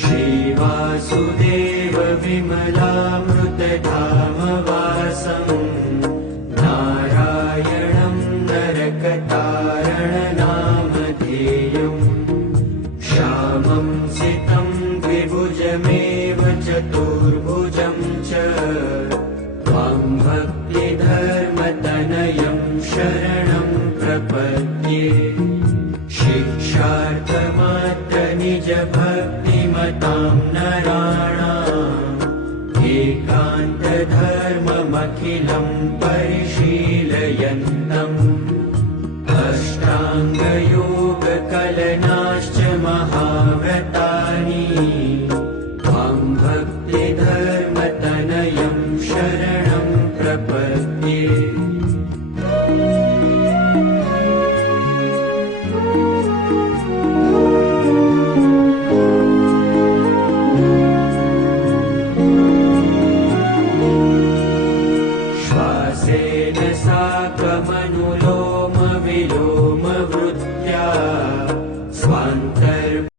श्रीवासुदेव विमलामृतधामवासम् नारायणं नरकतारणनामधेयम् श्यामं सितं द्विभुजमेव चतुर्भुजं च त्वां भक्तिधर्मतनयं शरणं प्रपद्ये शिक्षार्थमात्रनिजभक्तिमतां नराणाम् एकान्तधर्ममखिलं परिशीलयन्तम् अष्टाङ्गयोगकलनाश्च महाव्रतानि त्वां भक्तिधर्मतनयं शरणं प्रपद्ये श्वासेन साकं